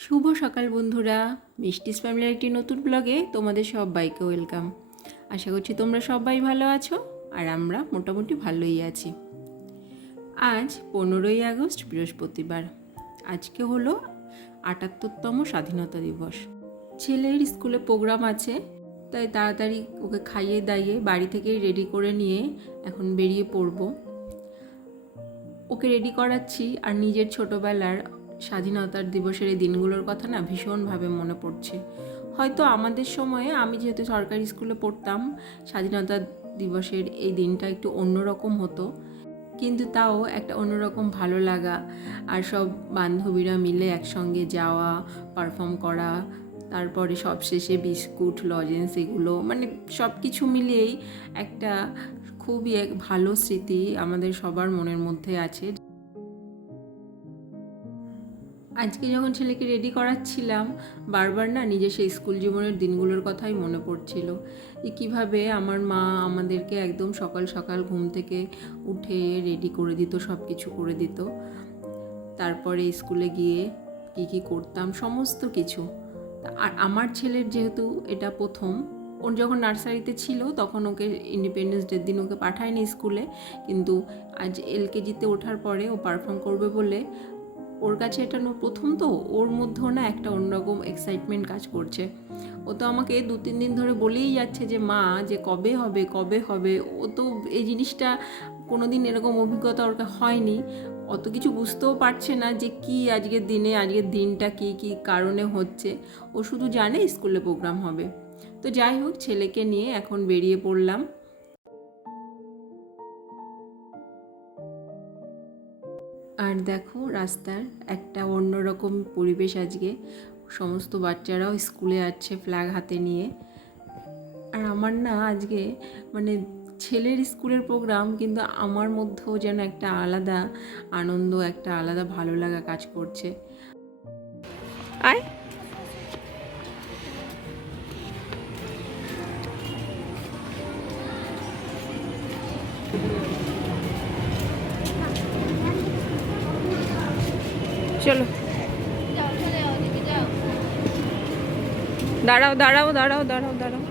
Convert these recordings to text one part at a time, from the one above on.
শুভ সকাল বন্ধুরা, মিষ্টিস ফ্যামিলির একটি নতুন ব্লগে তোমাদের সবাইকে ওয়েলকাম। আশা করছি তোমরা সবাই ভালো আছো আর আমরা মোটামুটি ভালোই আছি। আজ 15ই আগস্ট বৃহস্পতিবার। আজকে হলো 78তম স্বাধীনতা দিবস। ছেলের স্কুলে প্রোগ্রাম আছে, তাই তাড়াতাড়ি ওকে খাইয়ে দাইয়ে বাড়ি থেকেই রেডি করে নিয়ে এখন বেরিয়ে পড়বো। ওকে রেডি করাচ্ছি আর নিজের ছোটোবেলার স্বাধীনতার দিবসের এই দিনগুলোর কথা না ভীষণভাবে মনে পড়ছে। হয়তো আমাদের সময়ে, আমি যেহেতু সরকারি স্কুলে পড়তাম, স্বাধীনতা দিবসের এই দিনটা একটু অন্যরকম হতো, কিন্তু তাও একটা অন্যরকম ভালো লাগা আর সব বান্ধবীরা মিলে একসঙ্গে যাওয়া, পারফর্ম করা, তারপরে সবশেষে বিস্কুট লজেন্স এগুলো মানে সব কিছু মিলিয়েই একটা খুবই এক ভালো স্মৃতি আমাদের সবার মনের মধ্যে আছে। আজকে যখন ছেলেকে রেডি করাচ্ছিলাম, বারবার না নিজের সেই স্কুল জীবনের দিনগুলোর কথাই মনে পড়ছিল, যে কীভাবে আমার মা আমাদেরকে একদম সকাল সকাল ঘুম থেকে উঠে রেডি করে দিত, সব কিছু করে দিত। তারপরে স্কুলে গিয়ে কী কী করতাম সমস্ত কিছু। আর আমার ছেলের যেহেতু এটা প্রথম, ওর যখন নার্সারিতে ছিল তখন ওকে ইন্ডিপেন্ডেন্স ডের দিন ওকে পাঠায়নি স্কুলে, কিন্তু আজ এলকেজিতে ওঠার পরে ও পারফর্ম করবে বলে ওর কাছে এটা প্রথম, তো ওর মধ্যেও না একটা অন্যরকম এক্সাইটমেন্ট কাজ করছে। ও তো আমাকে 2-3 দিন ধরে বলেই যাচ্ছে যে মা, যে কবে হবে কবে হবে। ও তো এই জিনিসটা কোনো দিন এরকম অভিজ্ঞতা ওর হয়নি, অত কিছু বুঝতেও পারছে না যে কি আজকের দিনে, আজকের দিনটা কি কি কারণে হচ্ছে। ও শুধু জানে স্কুলে প্রোগ্রাম হবে। তো যাই হোক, ছেলেকে নিয়ে এখন বেরিয়ে পড়লাম। আর দেখো, রাস্তার একটা অন্যরকম পরিবেশ আজকে। সমস্ত বাচ্চারাও স্কুলে আছে ফ্ল্যাগ হাতে নিয়ে। আর আমার না আজকে মানে ছেলের স্কুলের প্রোগ্রাম, কিন্তু আমার মধ্যেও যেন একটা আলাদা আনন্দ, একটা আলাদা ভালো লাগা কাজ করছে। আয় চলো, দাঁড়াও দাঁড়াও দাঁড়াও দাঁড়াও দাঁড়াও।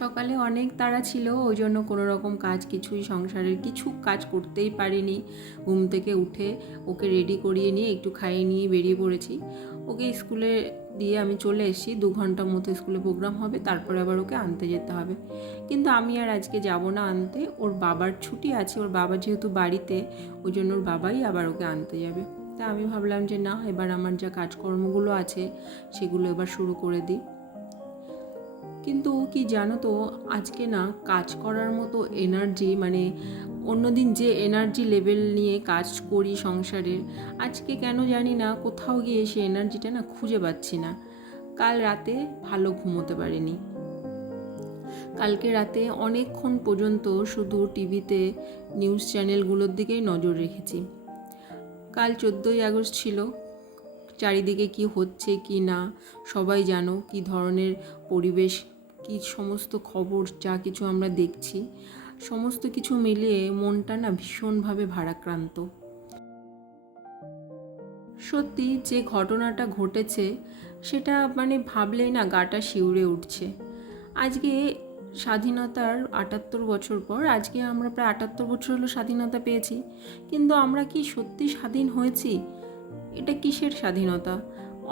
সকালে অনেক তাড়া ছিল, ওই জন্য কোনো রকম কাজ কিছুই, সংসারের কিছু কাজ করতেই পারিনি। ঘুম থেকে উঠে ওকে রেডি করিয়ে নিয়ে একটু খাইয়ে নিয়ে বেরিয়ে পড়েছি। ওকে স্কুলে দিয়ে আমি চলে এসেছি। 2 ঘন্টার মতো স্কুলে প্রোগ্রাম হবে, তারপরে আবার ওকে আনতে যেতে হবে। কিন্তু আমি আর আজকে যাব না আনতে, ওর বাবার ছুটি আছে, ওর বাবা যেহেতু বাড়িতে, ওই জন্য ওর বাবাই আবার ওকে আনতে যাবে। তা আমি ভাবলাম যে না, এবার আমার যা কাজকর্মগুলো আছে সেগুলো এবার শুরু করে দিই। কিন্তু কি জানো তো, আজকে না কাজ করার মতো এনার্জি, মানে অন্যদিন যে এনার্জি লেভেল নিয়ে কাজ করি সংসারের, আজকে কেন জানি না কোথাও গিয়ে সে এনার্জিটা না খুঁজে পাচ্ছি না। কাল রাতে ভালো ঘুমোতে পারিনি। কালকে রাতে অনেকক্ষণ পর্যন্ত শুধু টিভিতে নিউজ চ্যানেলগুলোর দিকেই নজর রেখেছি। কাল 14ই আগস্ট ছিল, চারিদিকে কি হচ্ছে কি না সবাই জানো, কি ধরনের পরিবেশ, কি সমস্ত খবর যা কিছু আমরা দেখছি, সমস্ত কিছু মিলিয়ে মনটা না ভীষণভাবে ভারাক্রান্ত। সত্যি যে ঘটনাটা ঘটেছে সেটা মানে ভাবলেই না গাটা শিউরে উঠছে। আজকে স্বাধীনতার 78 বছর পর, আজকে আমরা প্রায় 78 বছর হলো স্বাধীনতা পেয়েছি, কিন্তু আমরা কি সত্যি স্বাধীন হয়েছি? এটা কিসের স্বাধীনতা?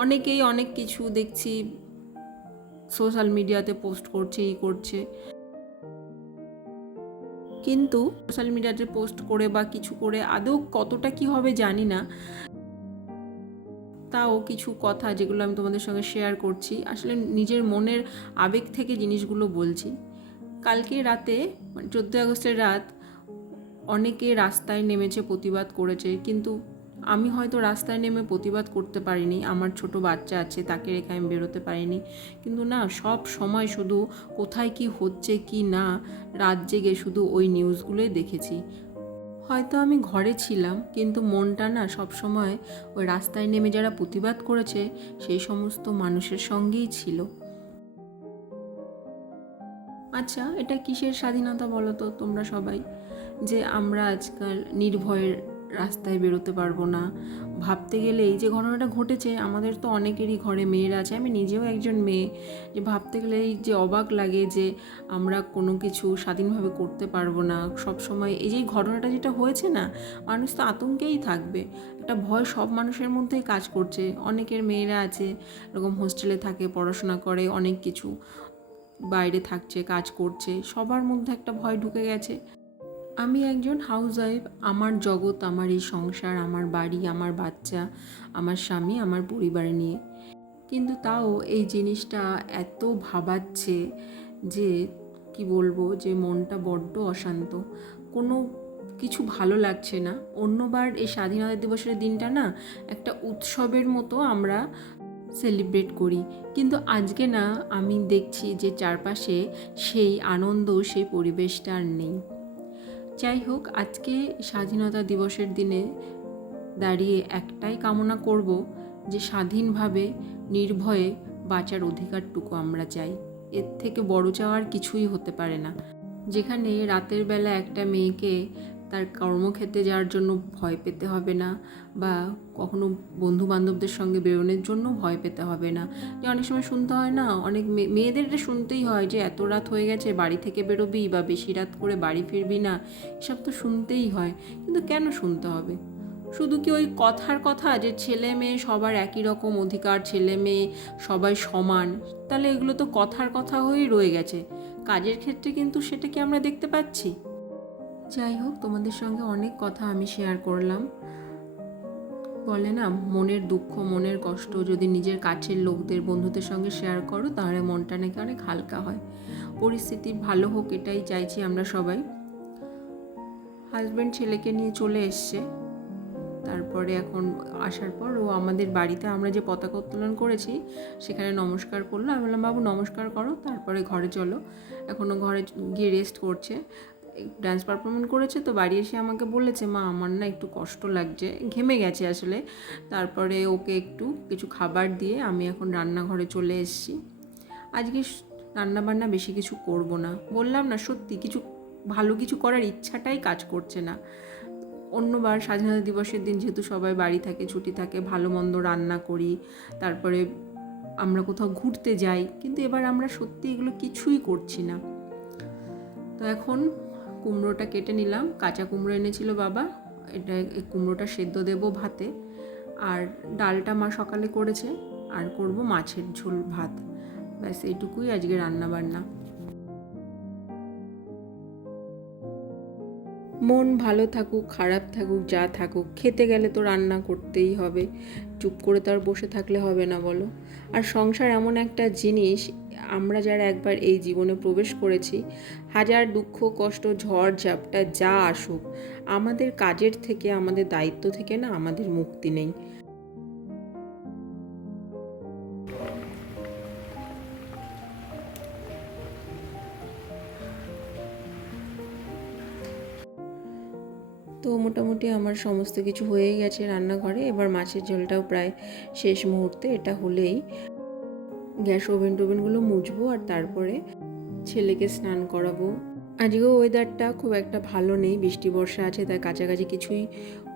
অনেকেই অনেক কিছু দেখছি সোশ্যাল মিডিয়াতে পোস্ট করছে, এই করছে, কিন্তু সোশ্যাল মিডিয়াতে পোস্ট করে বা কিছু করে আদৌ কতটা কি হবে জানি না। তাও কিছু কথা যেগুলো আমি তোমাদের সঙ্গে শেয়ার করছি, আসলে নিজের মনের আবেগ থেকে জিনিসগুলো বলছি। কালকে রাতে 14 আগস্টের রাত অনেকে রাস্তায় নেমেছে, প্রতিবাদ করেছে, কিন্তু আমি হয়তো রাস্তায় নেমে প্রতিবাদ করতে পারিনি, আমার ছোট বাচ্চা আছে, তাকে রেখে আমি বেরোতে পারিনি। কিন্তু না, সব সময় শুধু কোথায় কি হচ্ছে কি না, রাত জেগে শুধু ওই নিউজগুলোই দেখেছি। হয়তো আমি ঘরে ছিলাম, কিন্তু মনটা না সব সময় ওই রাস্তায় নেমে যারা প্রতিবাদ করেছে সেই সমস্ত মানুষের সঙ্গেই ছিল। আচ্ছা, এটা কিসের স্বাধীনতা বলো তো তোমরা সবাই, যে আমরা আজকাল নির্ভয়ে রাস্তায় বেরোতে পারবো না? ভাবতে গেলেই যে ঘটনাটা ঘটেছে, আমাদের তো অনেকেরই ঘরে মেয়েরা আছে, আমি নিজেও একজন মেয়ে, যে ভাবতে গেলেই যে অবাক লাগে যে আমরা কোনো কিছু স্বাধীনভাবে করতে পারবো না। সব সময় এই যে ঘটনাটা যেটা হয়েছে না, মানুষ তো আতঙ্কেই থাকবে, একটা ভয় সব মানুষের মধ্যেই কাজ করছে। অনেকের মেয়েরা আছে এরকম হোস্টেলে থাকে, পড়াশোনা করে, অনেক কিছু বাইরে থাকছে, কাজ করছে, সবার মধ্যে একটা ভয় ঢুকে গেছে। আমি একজন হাউসওয়াইফ, আমার জগৎ, আমার এই সংসার, আমার বাড়ি, আমার বাচ্চা, আমার স্বামী, আমার পরিবার নিয়ে। কিন্তু তাও এই জিনিসটা এত ভাবাচ্ছে যে কি বলবো, যে মনটা বড্ড অশান্ত, কোনো কিছু ভালো লাগছে না। অন্যবার এই স্বাধীনতা দিবসের দিনটা না একটা উৎসবের মতো আমরা সেলিব্রেট করি, কিন্তু আজকে না আমি দেখছি যে চারপাশে সেই আনন্দ, সেই পরিবেশটা আর নেই। যাই হোক, আজকে স্বাধীনতা দিবসের দিনে দাঁড়িয়ে একটাই কামনা করব, যে স্বাধীনভাবে নির্ভয়ে বাঁচার অধিকারটুকু আমরা চাই। এর থেকে বড় চাওয়ার কিছুই হতে পারে না। যেখানে রাতের বেলা একটা মেয়েকে তার কর্মক্ষেত্রে যাওয়ার জন্য ভয় পেতে হবে না, বা কখনো বন্ধু বান্ধবদের সঙ্গে বেরোনোর জন্য ভয় পেতে হবে না। যে অনেক সময় শুনতে হয় না, অনেক মেয়েদের এটা শুনতেই হয় যে এত রাত হয়ে গেছে, বাড়ি থেকে বেরোবি বা বেশি রাত করে বাড়ি ফিরবি না, এসব তো শুনতেই হয়। কিন্তু কেন শুনতে হবে? শুধু কি ওই কথার কথা যে ছেলে মেয়ে সবার একই রকম অধিকার, ছেলে মেয়ে সবাই সমান? তাহলে এগুলো তো কথার কথা হয়েই রয়ে গেছে, কাজের ক্ষেত্রে কিন্তু সেটা কি আমরা দেখতে পাচ্ছি? যাই হোক, তোমাদের সঙ্গে অনেক কথা আমি শেয়ার করলাম। বলে না, মনের দুঃখ, মনের কষ্ট যদি নিজের কাছের লোকদের, বন্ধুদের সঙ্গে শেয়ার করো, তাহলে মনটা নাকি অনেক হালকা হয়। পরিস্থিতি ভালো হোক এটাই চাইছি আমরা সবাই। হাজব্যান্ড ছেলেকে নিয়ে চলে এসছে, তারপরে এখন আসার পর ও আমাদের বাড়িতে আমরা যে পতাকা উত্তোলন করেছি সেখানে নমস্কার করলো। আমি বললাম, বাবু নমস্কার করো, তারপরে ঘরে চলো। এখনও ঘরে গিয়ে রেস্ট করছে, ডান্স পারফরমেন্স করেছে, তো বাড়ি এসে আমাকে বলেছে, মা আমার না একটু কষ্ট লাগছে, ঘেমে গেছে আসলে। তারপরে ওকে একটু কিছু খাবার দিয়ে আমি এখন রান্নাঘরে চলে এসেছি। আজকে রান্নাবান্না বেশি কিছু করব না, বললাম না, সত্যি কিছু ভালো কিছু করার ইচ্ছাটাই কাজ করছে না। অন্যবার স্বাধীনতা দিবসের দিন যেহেতু সবাই বাড়ি থাকে, ছুটি থাকে, ভালো মন্দ রান্না করি, তারপরে আমরা কোথাও ঘুরতে যাই, কিন্তু এবার আমরা সত্যি এগুলো কিছুই করছি না। তো এখন কুমড়োটা কেটে নিলাম, কাঁচা কুমড়ো এনেছিল বাবা, এটা কুমড়োটা সেদ্ধ দেব ভাতে। আর ডালটা মা সকালে করেছে, আর করব মাছের ঝোল ভাত। ব্যাস এইটুকুই আজকে রান্না বান্না। মন ভালো থাকুক, খারাপ থাকুক, যা থাকুক, খেতে গেলে তো রান্না করতেই হবে, চুপ করে তো আর বসে থাকলে হবে না বলো। আর সংসার এমন একটা জিনিস, আমরা যারা একবার এই জীবনে প্রবেশ করেছি, হাজার দুঃখ কষ্ট ঝড় ঝাপটা যা আসুক, আমাদের কাজের থেকে, আমাদের দায়িত্ব থেকে না আমাদের মুক্তি নেই। তো মোটামুটি আমার সমস্ত কিছু হয়ে গেছে রান্নাঘরে। এবার মাছের ঝোলটাও প্রায় শেষ মুহূর্তে, এটা হলেই গ্যাস ওভেনগুলো মুছবো, আর তারপরে ছেলেকে স্নান করাবো। আজকেও ওয়েদারটা খুব একটা ভালো নেই, বৃষ্টি বর্ষা আছে, তাই কাছাকাছি কিছুই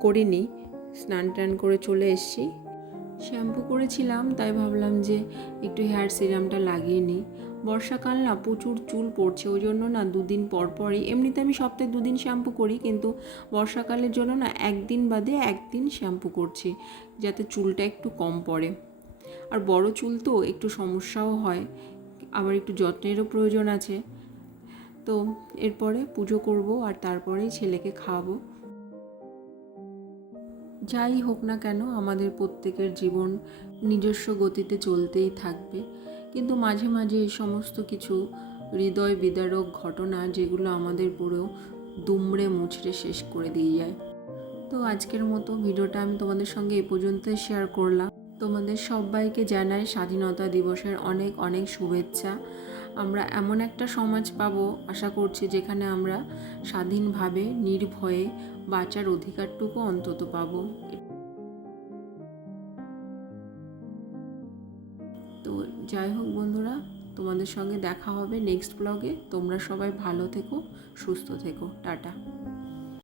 করিনি, স্নান টান করে চলে এসেছি। শ্যাম্পু করেছিলাম, তাই ভাবলাম যে একটু হেয়ার সিরামটা লাগিয়ে নিই। বর্ষাকাল না, প্রচুর চুল পড়ছে, ওই জন্য না দুদিন পর পরই, এমনিতে আমি সপ্তাহে 2 দিন শ্যাম্পু করি, কিন্তু বর্ষাকালের জন্য না একদিন বাদে একদিন শ্যাম্পু করছি, যাতে চুলটা একটু কম পড়ে। আর বড় চুল তো একটু সমস্যাও হয়, আবার একটু যত্নেরও প্রয়োজন আছে। তো এরপরে পুজো করব, আর তারপরেই ছেলেকে খাওয়াবো। যাই হোক না কেন, আমাদের প্রত্যেকের জীবন নিজস্ব গতিতে চলতেই থাকবে, কিন্তু মাঝে মাঝে এই সমস্ত কিছু হৃদয় বিদারক ঘটনা, যেগুলো আমাদের পুরো দুমড়ে মুচড়ে শেষ করে দিয়ে যায়। তো আজকের মতো ভিডিওটা আমি তোমাদের সঙ্গে এই পর্যন্তই শেয়ার করলাম। তোমাদের সবাইকে জানাই স্বাধীনতা দিবসের অনেক অনেক শুভেচ্ছা। আমরা এমন একটা সমাজ পাবো আশা করছি, যেখানে আমরা স্বাধীনভাবে নির্ভয়ে বাঁচার অধিকারটুকু অন্তত পাবো। তো যাই হোক বন্ধুরা, তোমাদের সঙ্গে দেখা হবে নেক্সট ব্লগে। তোমরা সবাই ভালো থেকো, সুস্থ থেকো। টাটা।